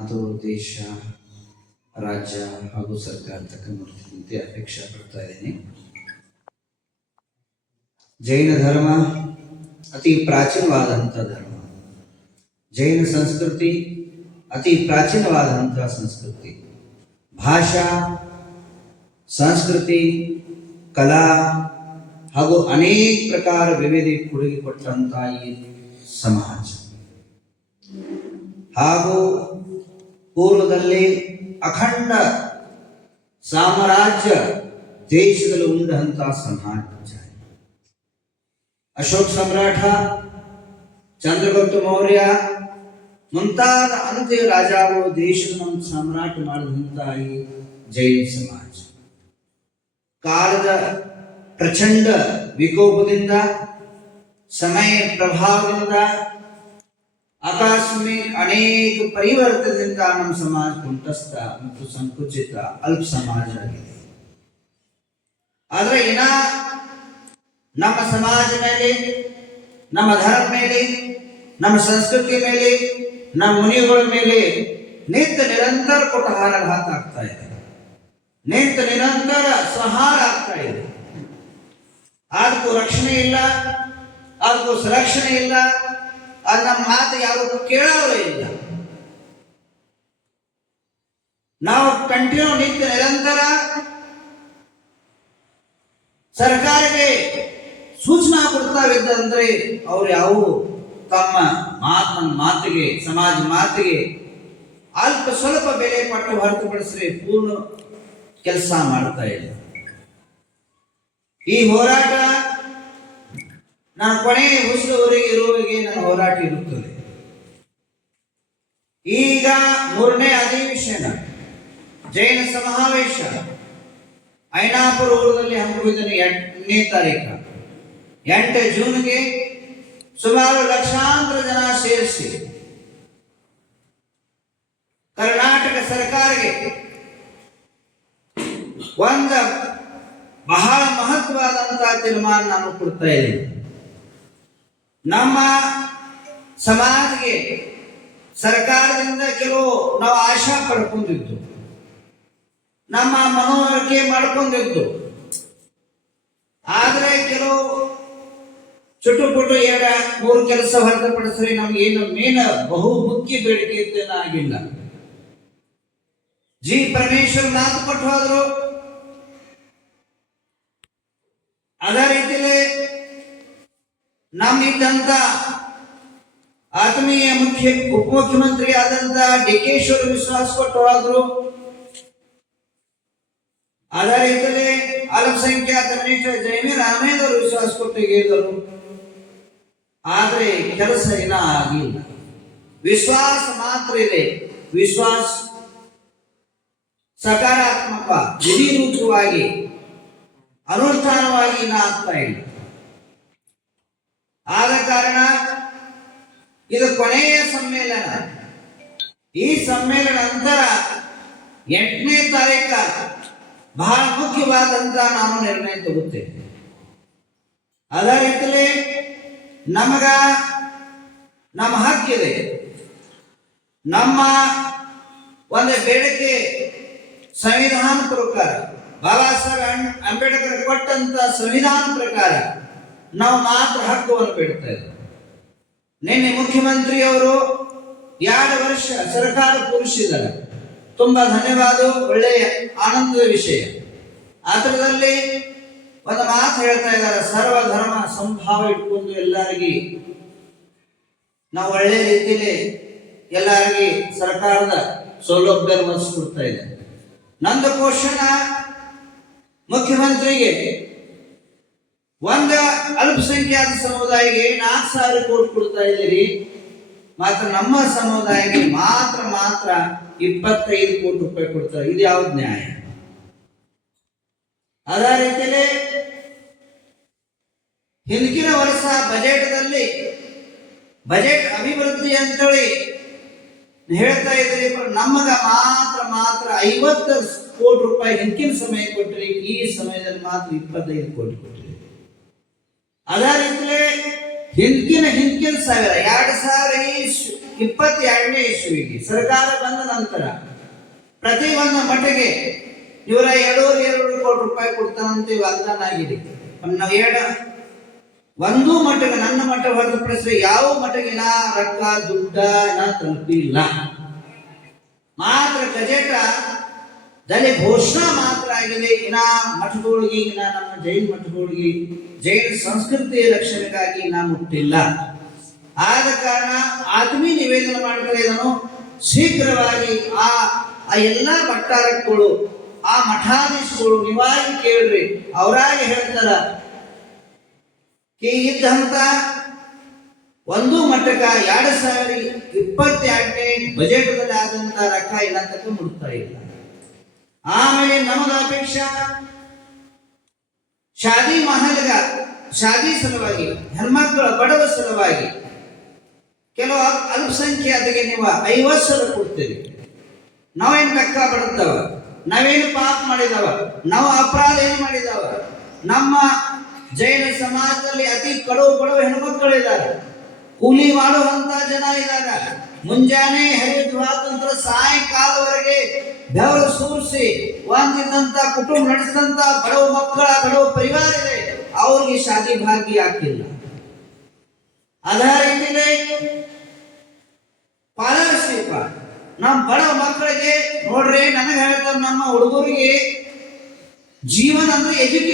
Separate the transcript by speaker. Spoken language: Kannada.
Speaker 1: ಮಾತು ದೇಶ, ರಾಜ್ಯ ಹಾಗೂ ಸರ್ಕಾರ ತಕ್ಕ ಮಾಡ್ತಿದ್ದಂತೆ ಅಪೇಕ್ಷೆ ಪಡ್ತಾ ಇದ್ದೀನಿ. ಜೈನ ಧರ್ಮ ಅತಿ ಪ್ರಾಚೀನವಾದಂಥ ಧರ್ಮ. ಜೈನ ಸಂಸ್ಕೃತಿ ಅತಿ ಪ್ರಾಚೀನವಾದಂಥ ಸಂಸ್ಕೃತಿ. ಭಾಷಾ, ಸಂಸ್ಕೃತಿ, ಕಲಾ ಹಾಗೂ ಅನೇಕ ಪ್ರಕಾರ ವಿವಿಧ ಕೊಡುಗೆ ಕೊಟ್ಟಂತ ಈ ಸಮಾಜ. ಹಾಗೂ ಪೂರ್ವದಲ್ಲಿ ಅಖಂಡ ಸಾಮ್ರಾಜ್ಯ ದೇಶದಲ್ಲಿ ಉಂಡಂತಹ ಸಮಾಜ. ಅಶೋಕ್ ಸಮ್ರಾಟ, ಚಂದ್ರಗುಪ್ತ ಮೌರ್ಯ, ಮುಂತಾದ ಅಂತ್ಯ ರಾಜಾವು ದೇಶದ ಸಾಮ್ರಾಟ ಈ ಜೈನ ಸಮಾಜ. ಕಾಲದ ಪ್ರಚಂಡ ವಿಕೋಪದಿಂದ, ಸಮಯ ಪ್ರಭಾವದಿಂದ ಆಕಸ್ಮಿಕ ಅನೇಕ ಪರಿವರ್ತನದಿಂದ ನಮ್ಮ ಸಮಾಜ ಕುಂಟಸ್ಥ ಮತ್ತು ಸಂಕುಚಿತ ಅಲ್ಪ ಸಮಾಜ ಆಗಿದೆ ಆದ್ರೆ ಇನ್ನ ನಮ್ಮ ಸಮಾಜ ಮೇಲೆ, ನಮ್ಮ ಧರ್ಮ ಮೇಲೆ, ನಮ್ಮ ಸಂಸ್ಕೃತಿ ಮೇಲೆ, ನಮ್ಮ ಮುನಿಗಳ ಮೇಲೆ ನಿತ್ಯ ನಿರಂತರ ಕುಟಹಾರ ಆಗ್ತಾ ಇದೆ. ನಿತ್ಯ ನಿರಂತರ ಸಂಹಾರ ಆಗ್ತಾ ಇದೆ. ಅದಕ್ಕೂ ರಕ್ಷಣೆ ಇಲ್ಲ ಅದಕ್ಕೂ ಸುರಕ್ಷಣೆ ಇಲ್ಲ ಅದು ನಮ್ಮ ಮಾತು ಯಾರು ಕೇಳೋರು ಇಲ್ಲ. ನಾವು ಕಂಟಿನ್ಯೂ ನಿತ್ಯ ನಿರಂತರ ಸರ್ಕಾರಕ್ಕೆ ಸೂಚನಾ ಕೊಡ್ತಾವಿದ್ದಂದ್ರೆ ಅವ್ರು ಯಾವ ತಮ್ಮ ಮಾತನ ಮಾತಿಗೆ, ಸಮಾಜ ಮಾತಿಗೆ ಅಲ್ಪ ಸ್ವಲ್ಪ ಬೆಲೆ ಪಟ್ಟು ಹೊರತುಪಡಿಸ್ರೆ ಪೂರ್ಣ ಕೆಲಸ ಮಾಡ್ತಾ ಇಲ್ಲ. ಈ ಹೋರಾಟ ನಾನು ಕೊನೆಯ ಉಸಿರುವರೆಗೆ ಇರುವವರೆಗೆ ನನ್ನ ಹೋರಾಟ ಇರುತ್ತದೆ. ಈಗ ಮೂರನೇ ಅಧಿವೇಶನ, ಜೈನ ಸಮಾವೇಶ. ಐನಾಪುರ ಊರದಲ್ಲಿ ಹಮ್ಮಿಕೊಂಡಿದ್ದೇನೆ ಎಂಟನೇ ತಾರೀಕು ಎಂಟು ಜೂನ್ಗೆ ಸುಮಾರು ಲಕ್ಷಾಂತರ ಜನ ಸೇರಿಸಿ ಕರ್ನಾಟಕ ಸರ್ಕಾರಕ್ಕೆ ಒಂದು ಬಹಳ ಮಹತ್ವವಾದಂತಹ ತೀರ್ಮಾನ ನಾನು ಕೊಡ್ತಾ ಇದ್ದೀನಿ. ನಮ್ಮ ಸಮಾಜಕ್ಕೆ ಸರ್ಕಾರದಿಂದ ಕೆಲವು ನಾವು ಆಶಾ ಪಡ್ಕೊಂಡಿದ್ದು, ನಮ್ಮ ಮನೋರಿಕೆ ಮಾಡ್ಕೊಂಡಿದ್ದು. ಆದ್ರೆ ಕೆಲವು ಚುಟು ಪುಟು ಎರಡ ಮೂರು ಕೆಲಸ ಹೊರತುಪಡಿಸ್ರಿ ನಮ್ಗೆ ಏನು ಮೇನ ಬಹು ಮುಖ್ಯ ಬೇಡಿಕೆ ಅಂತೇನ ಆಗಿಲ್ಲ. ಜಿ ಪರಮೇಶ್ವರ್ ಮಾತು ಕೊಟ್ಟು ಹೋದ್ರು. ಅದೇ ರೀತಿಯಲ್ಲಿ ನಮ್ಮಿದ್ದಂತ ಆತ್ಮೀಯ ಮುಖ್ಯ ಉಪಮುಖ್ಯಮಂತ್ರಿ ಆದಂತ ಡಿ ಕೆ ಶಿವರು ವಿಶ್ವಾಸ ಕೊಟ್ಟು ಹೋದ್ರು ಅದೇ ರೀತಿಯಲ್ಲಿ ಅಲ್ಪಸಂಖ್ಯಾತ ಮಿನಿಸ್ಟರ್ ಜೈಮಿ ಅಹಮೇದ್ ವಿಶ್ವಾಸ ಕೊಟ್ಟು ಆದ್ರೆ ಕೆಲಸ ಏನ ಆಗಿಲ್ಲ. ವಿಶ್ವಾಸ ಮಾತ್ರ ಇದೆ. ವಿಶ್ವಾಸ ಸಕಾರಾತ್ಮಕ, ವಿಧಿರೂಪವಾಗಿ, ಅನುಷ್ಠಾನವಾಗಿ ಇನ್ನ ಆಗ್ತಾ ಇಲ್ಲ. ಆದ ಕಾರಣ ಇದು ಕೊನೆಯ ಸಮ್ಮೇಳನ. ಈ ಸಮ್ಮೇಳನ ನಂತರ ಎಂಟನೇ ತಾರೀಕ ಬಹಳ ಮುಖ್ಯವಾದಂತ ನಾವು ನಿರ್ಣಯ ತಗುತ್ತೇವೆ ಅದೇ ರೀತಿಯಲ್ಲಿ ನಮಗ ನಮ್ಮ ಹಕ್ಕಿದೆ ನಮ್ಮ ಒಂದು ಬೇಡಿಕೆ ಸಂವಿಧಾನ ಪ್ರಕಾರ, ಬಾಬಾ ಸಾಹೇಬ್ ಅಂಬೇಡ್ಕರ್ ಕೊಟ್ಟಂತ ಸಂವಿಧಾನ ಪ್ರಕಾರ ನಾವು ಮಾತ್ರ ಹಕ್ಕುವನ್ನು ಬಿಡ್ತಾ ಇದ್ದೇವೆ. ನಿನ್ನೆ ಮುಖ್ಯಮಂತ್ರಿಯವರು ಎರಡು ವರ್ಷ ಸರ್ಕಾರ ಪೂರಿಸಿದ್ದಾರೆ ತುಂಬಾ ಧನ್ಯವಾದ, ಒಳ್ಳೆಯ, ಆನಂದದ ವಿಷಯ. ಅದರಲ್ಲಿ ಒಂದು ಮಾತು ಹೇಳ್ತಾ ಇದ್ದಾರೆ, ಸರ್ವ ಧರ್ಮ ಸಂಭಾವ ಇಟ್ಕೊಂಡು ಎಲ್ಲರಿಗೆ, ನಾವು ಒಳ್ಳೆ ರೀತಿಯಲ್ಲಿ ಎಲ್ಲರಿಗೆ ಸರ್ಕಾರದ ಸೌಲಭ್ಯ ಒದಗಿಸ್ಕೊಡ್ತಾ ಇದೆ. ನಂದು ಪೋಷಣ ಮುಖ್ಯಮಂತ್ರಿಗೆ ಒಂದು ಅಲ್ಪಸಂಖ್ಯಾತ ಸಮುದಾಯಕ್ಕೆ ನಾಲ್ಕು ಸಾವಿರ ಕೋಟಿ ಕೊಡ್ತಾ ಇದ್ದೀರಿ. ಮಾತ್ರ ನಮ್ಮ ಸಮುದಾಯಕ್ಕೆ ಮಾತ್ರ ಮಾತ್ರ ಇಪ್ಪತ್ತೈದು ಕೋಟಿ ರೂಪಾಯಿ ಕೊಡ್ತಾರೆ. ಇದು ಯಾವ ನ್ಯಾಯ? ಅದೇ ರೀತಿಯಲ್ಲಿ ಹಿಂದಿನ ವರ್ಷ ಬಜೆಟ್ದಲ್ಲಿ ಬಜೆಟ್ ಅಭಿವೃದ್ಧಿ ಅಂತೇಳಿ ಹೇಳ್ತಾ ಇದ್ರಿ ನಮಗ ಮಾತ್ರ ಮಾತ್ರ ಐವತ್ತು ಕೋಟಿ ರೂಪಾಯಿ ಹಿಂದಿನ ಸಮಯ ಕೊಟ್ಟರೆ. ಈ ಸಮಯದಲ್ಲಿ ಮಾತ್ರ ಇಪ್ಪತ್ತೈದು ಕೋಟಿ ಕೊಟ್ಟರೆ. ಅದೇ ರೀತಿಯಲ್ಲಿ ಹಿಂದಿನ ಹಿಂದಿನ ಸಾವಿರ ಎರಡು ಸಾವಿರ ಇಸ್ವಿ ಇಪ್ಪತ್ತೆರಡನೇ ಇಸ್ವಿಗೆ ಸರ್ಕಾರ ಬಂದ ನಂತರ ಪ್ರತಿ ಒಂದು ಮಠಕ್ಕೆ ಇವರ ಎರಡೂರು ಎರಡು ಕೋಟಿ ರೂಪಾಯಿ ಕೊಡ್ತಾನಂತೆ ವಾಗ್ದಾನ ಆಗಿದೆ. ನಾವು ಒಂದು ಮಠಕ್ಕೆ, ನನ್ನ ಮಠ ಹೊರತುಪಡಿಸಿದ್ರೆ ಯಾವ ಮಠಕ್ಕೆ ನಾ ರೊಕ್ಕ, ದುಡ್ಡ ನಾ ತಲುಪಿಲ್ಲ ಮಾತ್ರ ಗಜೆಟ ದಲ್ಲಿ ಘೋಷಣಾ ಮಾತ್ರ ಆಗಿದೆ. ಇನ್ನ ಮಠದೊಳಗೆ ಇನ್ನ ನಮ್ಮ ಜೈನ್ ಮಠದೊಳಗೆ ಜೈನ ಸಂಸ್ಕೃತಿಯ ರಕ್ಷಣೆಗಾಗಿ ನಾ ಮುಟ್ಟಿಲ್ಲ. ಆದ ಕಾರಣ ಆತ್ಮೀಯ ನಿವೇದನ ಮಾಡ್ತಾರೆ ಇದನ್ನು. ಶೀಘ್ರವಾಗಿ ಆ ಆ ಎಲ್ಲ ಭಟ್ಟಾರಕ್ಕಳು ಆ ಮಠಾಧೀಶಗಳು ನೀವಾಗಿ ಕೇಳ್ರಿ. ಅವರಾಗಿ ಹೇಳ್ತಾರ ಇದ್ದಂತ ಒಂದು ಮಠಕ ಎರಡು ಸಾವಿರ ಇಪ್ಪತ್ತೆರಡನೇ ಬಜೆಟ್ದಲ್ಲಿ ಆದಂತ ರೊಕ್ಕ ಇಲ್ಲ ತಕ್ಕ ಮುಡ್ತಾ ಇಲ್ಲ. ಆಮೇಲೆ ನಮಗ ಅಪೇಕ್ಷಾ? ಶಾದಿ ಮಹಲ್ಗ, ಶಾದಿ ಸಲುವಾಗಿ ಹೆಣ್ಮಕ್ಳ ಬಡವ ಸಲುವಾಗಿ ಕೆಲವು ಅಲ್- ಅಲ್ಪಸಂಖ್ಯಾತಿಗೆ ನೀವು ಐವತ್ತು ಸಲ ಕೊಡ್ತೀರಿ. ನಾವೇನು ಬೆಕ್ಕ ಬರುತ್ತವ ನಾವೇನು ಪಾಪ ಮಾಡಿದವ? ನಾವು ಅಪರಾಧ ಏನು ಮಾಡಿದವ? ನಮ್ಮ ಜೈನ ಸಮಾಜದಲ್ಲಿ ಅತಿ ಕಡವು ಬಡವ ಹೆಣ್ಮಕ್ಕಳಿದ್ದಾರೆ ಕೂಲಿ ಮಾಡುವಂತ ಜನ ಇದ್ದಾರೆ. ಮುಂಜಾನೆ ಹರಿದ್ವಾದಂತ ಸಾಯಂಕಾಲವರೆಗೆ ಬೆವರು ಸೂರಿಸಿ ಒಂದಿದ್ದಂತ ಕುಟುಂಬ ನಡೆಸಿದಂತ ಬಡವ ಮಕ್ಕಳ ಬಡವ ಪರಿವಾರ ಇದೆ. ಅವ್ರಿಗೆ ಶಾದಿ ಭಾಗ್ಯ ಆಗ್ತಿಲ್ಲ ಅದೇ ರೀತಿಯಲ್ಲಿ ಪಾಲರ್ಶಿಪ ನಮ್ಮ ಬಡ ಮಕ್ಕಳಿಗೆ ನೋಡ್ರಿ, ನನಗೆ ಹೇಳ್ತಾರೆ ನಮ್ಮ ಹುಡುಗರಿಗೆ ಜೀವನ ಅಂದ್ರೆ ಎಜುಕೇಶನ್